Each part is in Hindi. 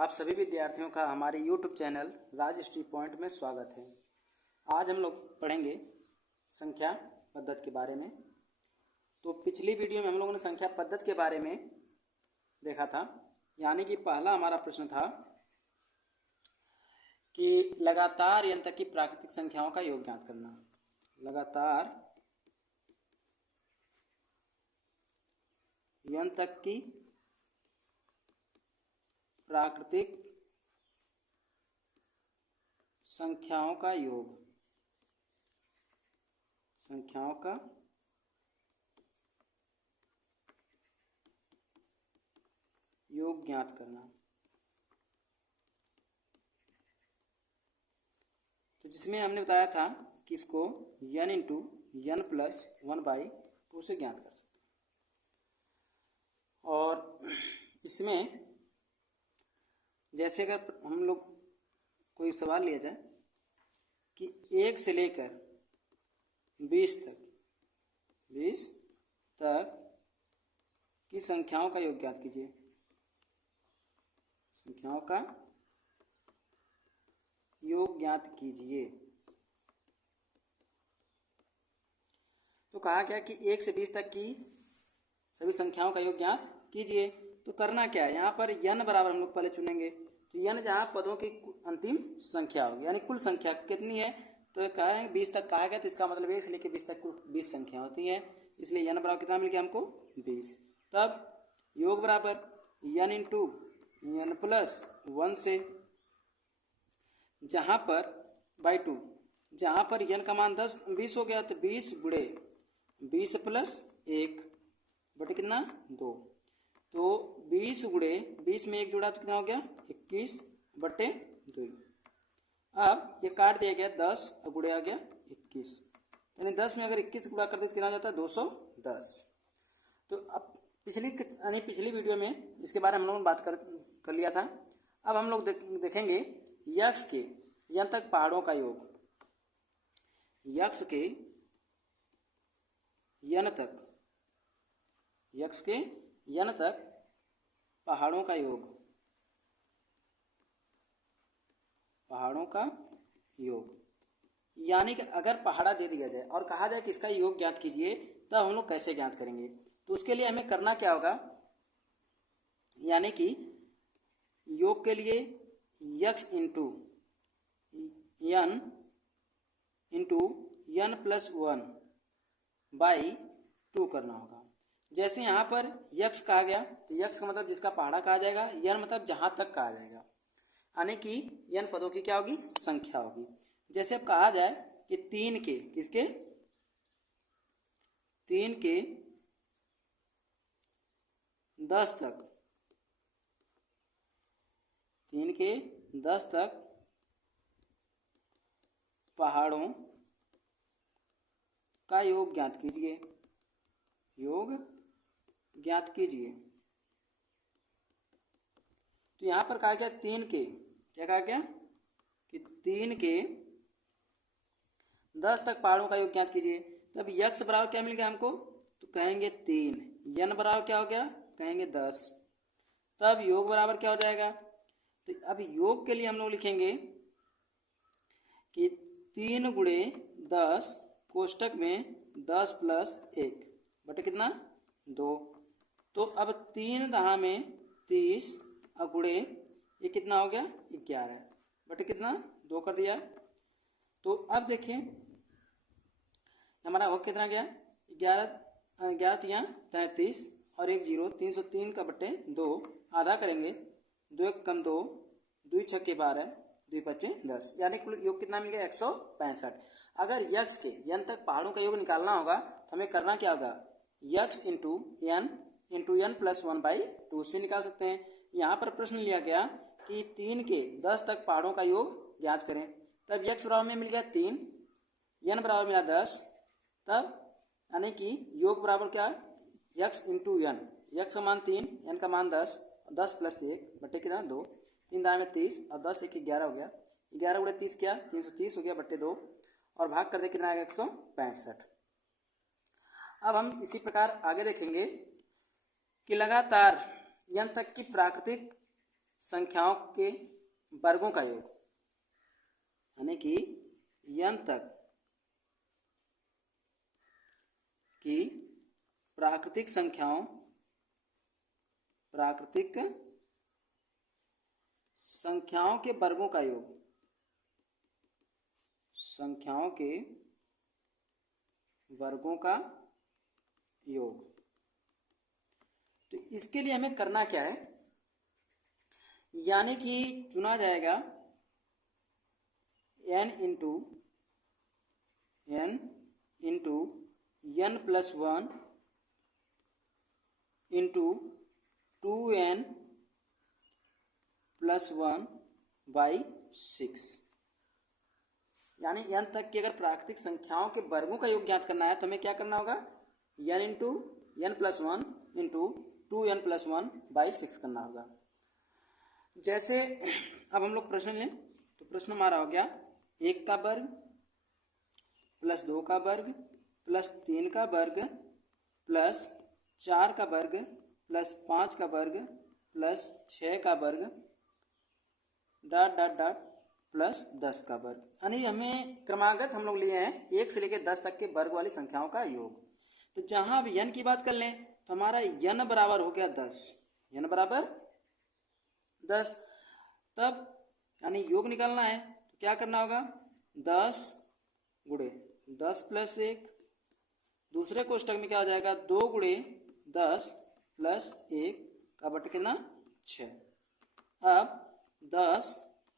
आप सभी विद्यार्थियों का हमारे YouTube चैनल राज हिस्ट्री पॉइंट में स्वागत है। आज हम लोग पढ़ेंगे संख्या पद्धति के बारे में। तो पिछली वीडियो में हम लोगों ने संख्या पद्धति के बारे में देखा था, यानी कि पहला हमारा प्रश्न था कि लगातार n तक की प्राकृतिक संख्याओं का योग ज्ञात करना। लगातार n तक की प्राकृतिक संख्याओं का योग, संख्याओं का योग ज्ञात करना। तो जिसमें हमने बताया था कि इसको n इंटू n प्लस 1/2 से ज्ञात कर सकते हैं। और इसमें जैसे अगर हम लोग कोई सवाल लिया जाए कि 1 से लेकर 20 तक की संख्याओं का योग ज्ञात कीजिए। संख्याओं का योग ज्ञात कीजिए। तो कहा गया कि 1 से 20 तक की सभी संख्याओं का योग ज्ञात कीजिए। तो करना क्या है, यहाँ पर n बराबर हम लोग पहले चुनेंगे। तो n जहाँ पदों की अंतिम संख्या होगी, यानी कुल संख्या कितनी है, तो कहा है 20 तक कहा गया, तो इसका मतलब 1 से लेकर 20 तक कुल 20 संख्या होती है। इसलिए n बराबर कितना मिल गया हमको 20। तब योग बराबर n इंटू n प्लस 1 से जहाँ पर बाई 2, जहाँ पर n का मान 20 हो गया, तो 20 गुणे 20 प्लस 1 बटे कितना 2। तो 20 गुणे 20 में 1 जोड़ा तो कितना हो गया 21 बटे 2। अब ये काट दिया गया 10 और गुणे आ गया 21, यानी 10 में अगर 21 गुणा कर दे तो कितना हो जाता है 210। तो अब पिछली वीडियो में इसके बारे में हम लोगों ने बात कर लिया था। अब हम लोग देखेंगे यक्ष के n तक पहाड़ों का योग। यक्ष के n तक पहाड़ों का योग, पहाड़ों का योग, यानी कि अगर पहाड़ा दे दिया जाए और कहा जाए कि इसका योग ज्ञात कीजिए, तब हम लोग कैसे ज्ञात करेंगे। तो उसके लिए हमें करना क्या होगा, यानी कि योग के लिए x इंटू n प्लस 1/2 करना होगा। जैसे यहाँ पर यक्ष कहा गया, तो यक्ष का मतलब जिसका पहाड़ा कहा जाएगा, n मतलब जहाँ तक कहा जाएगा, यानी कि n पदों की क्या होगी संख्या होगी। जैसे अब कहा जाए कि 3 के किसके 3 के 10 तक, 3 के 10 तक पहाड़ों का योग ज्ञात कीजिए। योग ज्ञात कीजिए। तो यहां पर कहा गया 3 के, क्या कहा गया कि 3 के 10 तक पहाड़ों का योग ज्ञात कीजिए। तब यक्ष बराबर क्या मिल गया हमको, तो कहेंगे 3, n बराबर क्या हो गया, कहेंगे 10। तब योग बराबर क्या हो जाएगा, तो अब योग के लिए हम लोग लिखेंगे कि 3 गुणे 10 कोष्टक में 10 प्लस 1 बटे कितना 2। तो अब 3 दहा में 30 और गुणे ये कितना हो गया 11 बटे कितना 2 कर दिया। तो अब देखिए हमारा हो कितना गया 11 यहाँ 33 और 1 0, 303 का बटे 2 आधा करेंगे, 2 1 कम 2, 2 6 के 12, 2 5 10, यानी कुल योग कितना मिल गया 165। अगर यक्ष के n तक पहाड़ों का योग निकालना होगा तो हमें करना क्या होगा, यक्ष इंटू n प्लस 1/2 से निकाल सकते हैं। यहाँ पर प्रश्न लिया गया कि 3 के 10 तक पहाड़ों का योग ज्ञात करें। तब यक्ष बराबर में मिल गया 3, n बराबर मिला 10। तब यानी कि योग बराबर क्या है यक्ष इंटू n, यक्ष का मान 3, n का मान 10, 10 प्लस 1 बटे कितना 2, 3 दाएं में 30 और 10 1 11 हो गया, 11 गुणे 30 क्या 330 हो गया बटे 2 और भाग कर दे कितना आएगा 165। अब हम इसी प्रकार आगे देखेंगे कि लगातार n तक की प्राकृतिक संख्याओं के वर्गों का योग, यानी कि n तक की प्राकृतिक संख्याओं के वर्गों का योग, संख्याओं के वर्गों का योग। तो इसके लिए हमें करना क्या है, यानी कि चुना जाएगा n into n plus 1 into 2n plus 1 by 6, यानी n तक की अगर प्राकृतिक संख्याओं के वर्गों का योग ज्ञात करना है तो हमें क्या करना होगा, n into n plus 1 into 2n plus 1 by 6 करना होगा। जैसे अब हम लोग प्रश्न लें तो प्रश्न हमारा हो गया 1 का वर्ग प्लस 2 का वर्ग प्लस 3 का वर्ग प्लस 4 का वर्ग प्लस 5 का वर्ग प्लस 6 का वर्ग डॉट डॉट डॉट प्लस 10 का वर्ग, यानी हमें क्रमागत हम लोग लिए हैं 1 से लेकर 10 तक के वर्ग वाली संख्याओं का योग। तो जहां अब n की बात कर लें तो हमारा n बराबर हो गया 10, n बराबर 10। तब यानी योग निकालना है तो क्या करना होगा, 10 गुणे 10 प्लस 1, दूसरे कोष्टक में क्या हो जाएगा 2 गुणे 10 प्लस 1 का बटे कितना 6। अब 10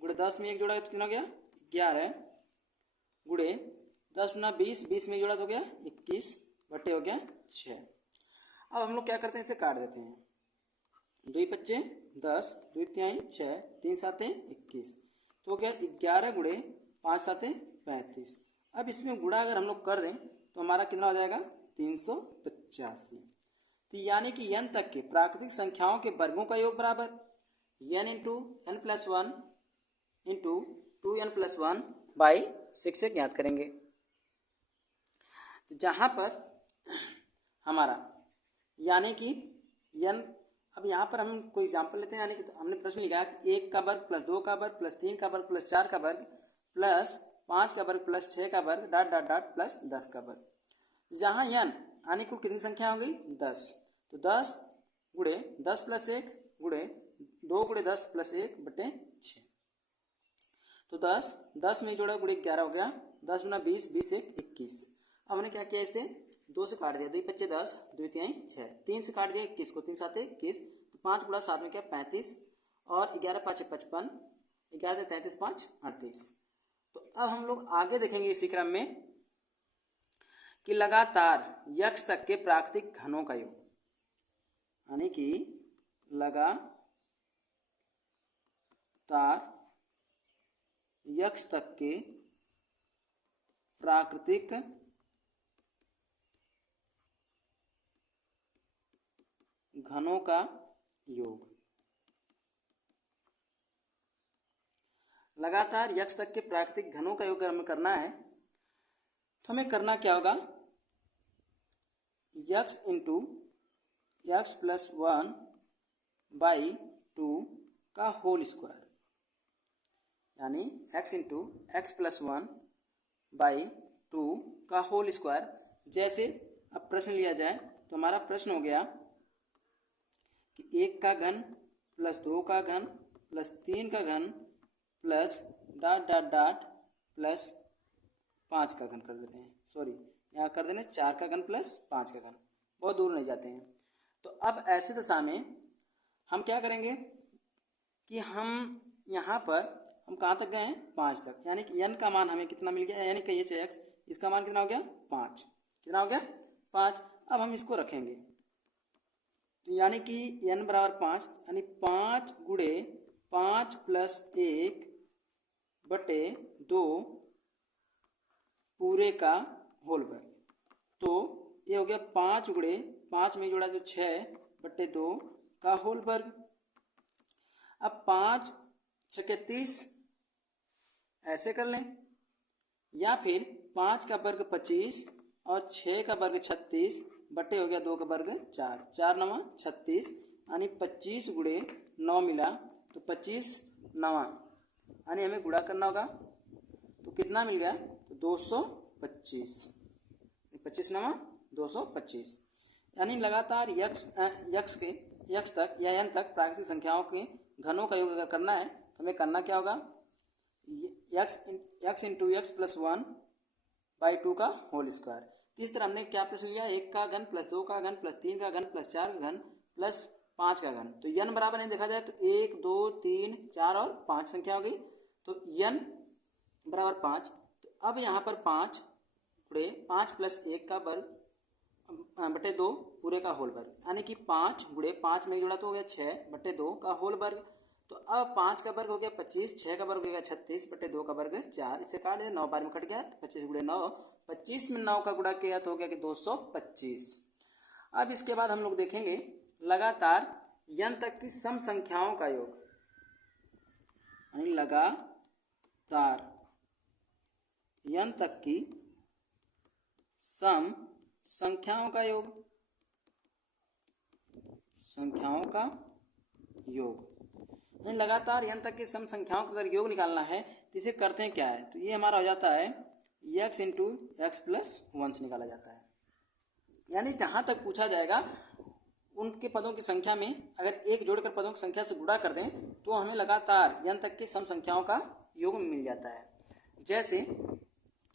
गुणे 10 में 1 जोड़ा तो कितना हो गया 11 गुणे 10 गुना 20, 20 में जोड़ा तो हो गया 21 बटे हो गया 6। अब हम लोग क्या करते हैं, इसे काट देते हैं, 2 पच्चे 10, 2 तिहाई 6, 3 साते 21, तो हो गया 11 गुणे 5 साते 35। अब इसमें गुणा अगर हम लोग कर दें तो हमारा कितना हो जाएगा 385। तो यानी कि n तक के प्राकृतिक संख्याओं के वर्गों का योग बराबर n into n plus 1 into 2n plus 1 by 6 से ज्ञात करेंगे। तो जहाँ पर हमारा यानी कि n, अब यहाँ पर हम कोई एग्जाम्पल लेते हैं, यानी कि हमने प्रश्न लिखा है 1 का वर्ग प्लस 2 का वर्ग प्लस 3 का वर्ग प्लस 4 का वर्ग प्लस 5 का वर्ग प्लस 6 का वर्ग डॉट डॉट डॉट प्लस 10 का वर्ग। जहाँ n यानी कुल कितनी संख्या हो गई 10, तो 10 गुणे 10 प्लस 1 गुणे 2 गुणे 10 प्लस 1 बटे 6, तो 10 में जोड़ा गुणे 11 हो गया, 10 गुना 20, 20 1 21। अब हमने क्या किया, इसे 2 से काट दिया, 2 पच्चे 10, 2 तिहाई 6, 3 से काट दिया 21 को, 3 साते 21, तो 5 गुणा 7 में क्या 35 और 11 5 55, 11 33 5 38। तो अब हम लोग आगे देखेंगे इसी क्रम में कि लगातार यक्ष तक के प्राकृतिक घनों का योग, यानी कि लगातार यक्ष तक के प्राकृतिक घनों का योग। लगातार यक्ष तक के प्राकृतिक घनों का योग अगर हमें करना है तो हमें करना क्या होगा, x into x plus 1 by 2 का होल स्क्वायर, यानी x into x plus 1 by 2 का होल स्क्वायर। जैसे अब प्रश्न लिया जाए तो हमारा प्रश्न हो गया कि 1 का घन प्लस 2 का घन प्लस 3 का घन plus dot dot dot plus 5 का घन कर देते हैं, सॉरी यहाँ कर देने 4 का घन प्लस 5 का घन, बहुत दूर नहीं जाते हैं। तो अब ऐसी दशा में हम क्या करेंगे कि हम यहाँ पर हम कहाँ तक गए हैं 5 तक, यानी कि n का मान हमें कितना मिल गया, यानी कि ये है x, इसका मान कितना हो गया 5, कितना हो गया 5। अब हम इसको रखेंगे तो यानी कि n बराबर 5, यानी 5 गुणे 5 प्लस 1 बटे 2 पूरे का होल वर्ग, तो ये हो गया 5 गुणे 5 में जोड़ा तो 6 बटे 2 का होल वर्ग। अब 5 छके 30 ऐसे कर लें, या फिर 5 का वर्ग 25 और 6 का वर्ग 36 बटे हो गया 2 का वर्ग 4, 4 9 36, यानी 25 गुणे 9 मिला तो 25 नवा, यानी हमें गुणा करना होगा। तो कितना मिल गया? तो 225, 25 नवा 225। यानी लगातार यक्स तक या एन तक प्राकृतिक संख्याओं के घनों का योग अगर करना है तो हमें करना क्या होगा? एक्स इंटू एक्स प्लस 1/2 का होल स्क्वायर। इस तरह हमने क्या प्रश्न लिया? 1 का घन प्लस 2 का घन प्लस 3 का घन प्लस 4 का घन प्लस 5 का घन। तो n बराबर नहीं देखा जाए तो 1 2 3 4 और 5 संख्या हो गई। तो n बराबर 5। तो अब यहाँ पर 5 गुणे 5 प्लस 1 का वर्ग बटे 2 पूरे का होल वर्ग, यानी कि 5 गुणे 5 में जोड़ा तो हो गया 6 बटे 2 का होल वर्ग। तो अब 5 का वर्ग हो गया 25, 6 का वर्ग हो गया 36 बटे 2 का वर्ग 4। इसे काट दिया, 9 बार में कट गया। 25 गुणे 9, 25 में 9 का गुणा किया तो हो गया कि 225। अब इसके बाद हम लोग देखेंगे लगातार n तक की सम संख्याओं का योग, यानी लगातार n तक की सम संख्याओं का योग, संख्याओं का योग। लगातार n तक की सम संख्याओं का अगर योग निकालना है तो इसे करते हैं क्या है? तो ये हमारा हो जाता है x इंटू एक्स प्लस 1 से निकाला जाता है। यानी जहाँ तक पूछा जाएगा उनके पदों की संख्या में अगर एक जोड़कर पदों की संख्या से गुणा कर दें तो हमें लगातार n तक की सम संख्याओं का योग मिल जाता है। जैसे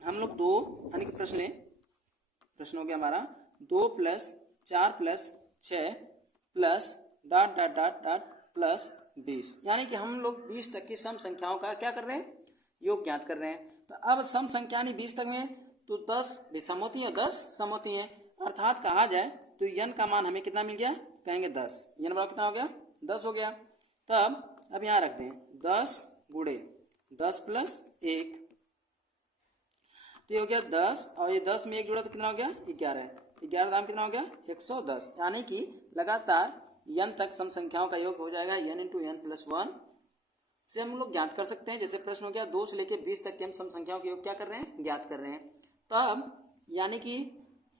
हम लोग 2 यानी कि प्रश्न हो गया हमारा 2 plus 4 plus 6 plus dot dot dot dot plus 20, यानी कि हम लोग 20 तक की सम संख्याओं का क्या कर रहे हैं? योग ज्ञात कर रहे हैं। तो अब सम संख्या यानी 20 तक में तो 10 भी सम होती है, 10 सम होती हैं। अर्थात कहा जाए तो n का मान हमें कितना मिल गया? कहेंगे 10। n बराबर कितना हो गया? 10 हो गया। तब अब यहाँ रखते हैं 10 गुणे 10 प्लस 1, तो ये हो गया 10 और ये 10 में 1 जोड़ा तो कितना हो गया? 11। 11 दाम कितना हो गया? 110। यानी कि लगातार n तक सम संख्याओं का योग हो जाएगा n इंटू एन प्लस 1 से हम लोग ज्ञात कर सकते हैं। जैसे प्रश्न हो गया 2 से लेकर 20 तक की हम सम संख्याओं के योग क्या कर रहे हैं? ज्ञात कर रहे हैं। तब यानी कि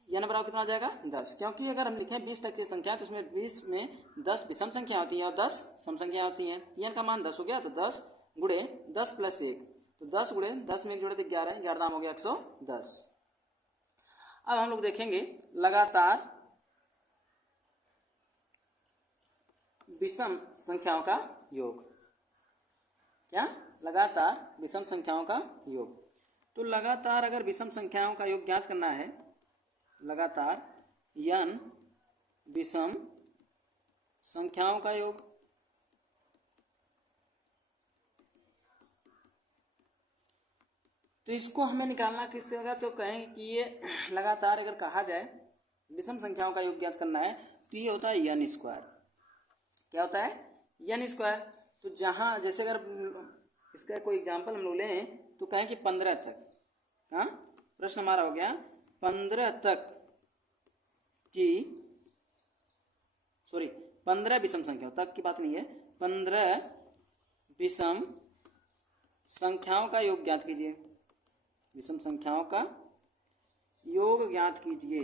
n बराबर कितना हो जाएगा? 10, क्योंकि अगर हम लिखें 20 तक की संख्या तो उसमें 20 में 10 विषम संख्या होती है और 10 सम संख्या होती हैं। n का मान 10 हो गया, तो 10 गुणे 10 प्लस 1, तो 10 गुणे 10 में 1 जोड़े तो 11, 11 दाम हो गया 110। अब हम लोग देखेंगे लगातार विषम संख्याओं का योग। क्या? लगातार विषम संख्याओं का योग। तो लगातार अगर विषम संख्याओं का योग ज्ञात करना है, लगातार n विषम संख्याओं का योग, तो इसको हमें निकालना किससे होगा? तो कहें कि ये लगातार अगर कहा जाए विषम संख्याओं का योग ज्ञात करना है तो ये होता है n स्क्वायर। क्या होता है? n square. तो जहाँ जैसे अगर इसका कोई एग्जांपल हम लोग लें तो कहें कि 15 तक, हाँ प्रश्न हमारा हो गया 15 तक की 15 विषम संख्याओं तक की बात नहीं है, 15 विषम संख्याओं का योग ज्ञात कीजिए। विषम संख्याओं का योग ज्ञात कीजिए।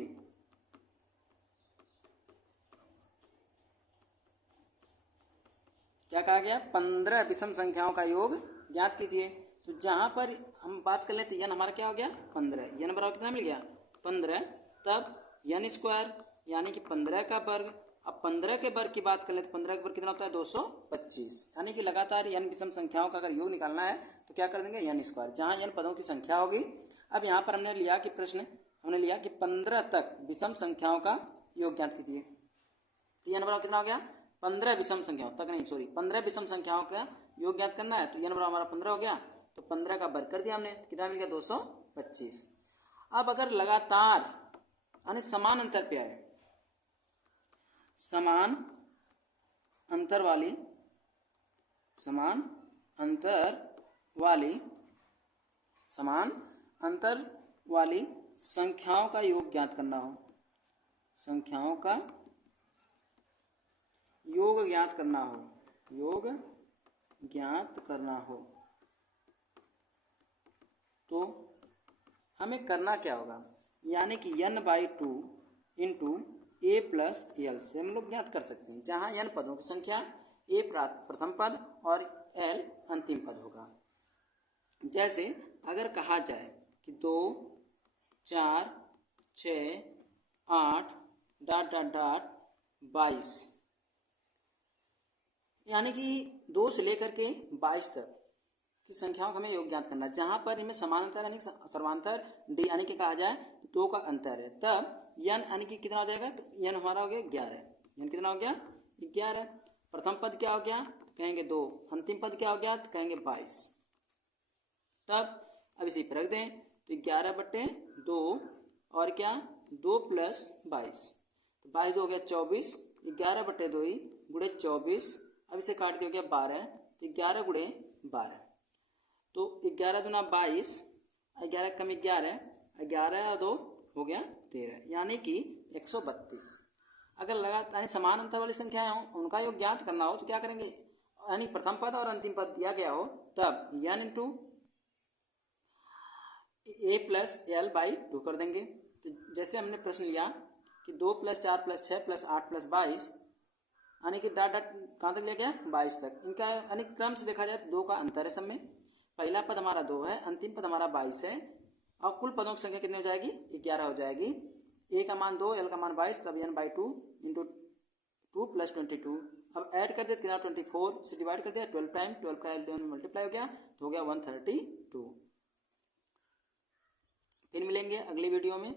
क्या कहा गया? 15 विषम संख्याओं का योग ज्ञात कीजिए। तो जहां पर हम बात कर लेते n हमारा क्या हो गया? 15। n बराबर कितना मिल गया? 15। तब n स्क्वायर यानी कि 15 का वर्ग। अब 15 के वर्ग की बात कर ले तो 15 का वर्ग कितना होता है? 225। यानी कि लगातार n विषम संख्याओं का अगर योग निकालना है तो क्या कर देंगे? n स्क्वायर, जहाँ n पदों की संख्या होगी। अब यहाँ पर हमने लिया कि प्रश्न हमने लिया कि 15 तक विषम संख्याओं का योग ज्ञात कीजिए। तो n बराबर कितना हो गया? 15 विषम संख्याओं तक नहीं 15 विषम संख्याओं का योग ज्ञात करना है। तो n बराबर हमारा 15 हो गया, तो 15 का वर्ग कर दिया हमने, कितना मिल गया? 225। अब अगर लगातार यानी समान अंतर पे आए, समान अंतर वाली संख्याओं का योग ज्ञात करना हो, संख्याओं का योग ज्ञात करना हो तो हमें करना क्या होगा? यानी कि n/2 into a plus L से हम लोग ज्ञात कर सकते हैं। जहाँ n पदों की संख्या, ए प्रथम पद और एल अंतिम पद होगा। जैसे अगर कहा जाए कि 2 4 6 8 डॉट डॉट डॉट 22, यानी कि 2 से लेकर के 22 तक की संख्याओं का हमें योग ज्ञात करना है। जहाँ पर इनमें समानांतर यानी सर्वांतर डी यानी कि कहा जाए 2 का अंतर है, तब यन यानी कि कितना हो जाएगा, तो यन हमारा हो गया 11। यन कितना हो गया 11। प्रथम पद क्या हो गया, कहेंगे 2, अंतिम पद क्या हो गया, तो कहेंगे 22। तब अब इसी पर रख दें तो 11/2 और क्या 2 + 22, तो 22 हो गया 24, 11/2 गुणे 24, अब इसे काट दिया गया 12, तो 11 गुणे 12, तो 11 दूना 22, 11 कम 11, 11 और 2 हो गया 13, यानी कि 132। अगर लगातार समान अंतर वाली संख्याएं हों उनका योग ज्ञात करना हो तो क्या करेंगे, यानी प्रथम पद और अंतिम पद दिया गया हो तब n into a plus L by 2 कर देंगे। तो जैसे हमने प्रश्न लिया कि 2 + 4 + 6 + 8 + 22, यानी कि डॉट डॉट कहाँ तक ले गया 22 तक। इनका यानी क्रम से देखा जाए तो 2 का अंतर है सब में। पहला पद हमारा 2 है, अंतिम पद हमारा 22 है, और कुल पदों की संख्या कितनी हो जाएगी 11 हो जाएगी। a का मान 2, l का मान 22, तब n/2 इंटू 2 + 22। अब ऐड कर दिया कितना 24 से डिवाइड कर दिया 12 टाइम, 12 का l मल्टीप्लाई हो गया तो हो गया 132। फिर मिलेंगे अगली वीडियो में।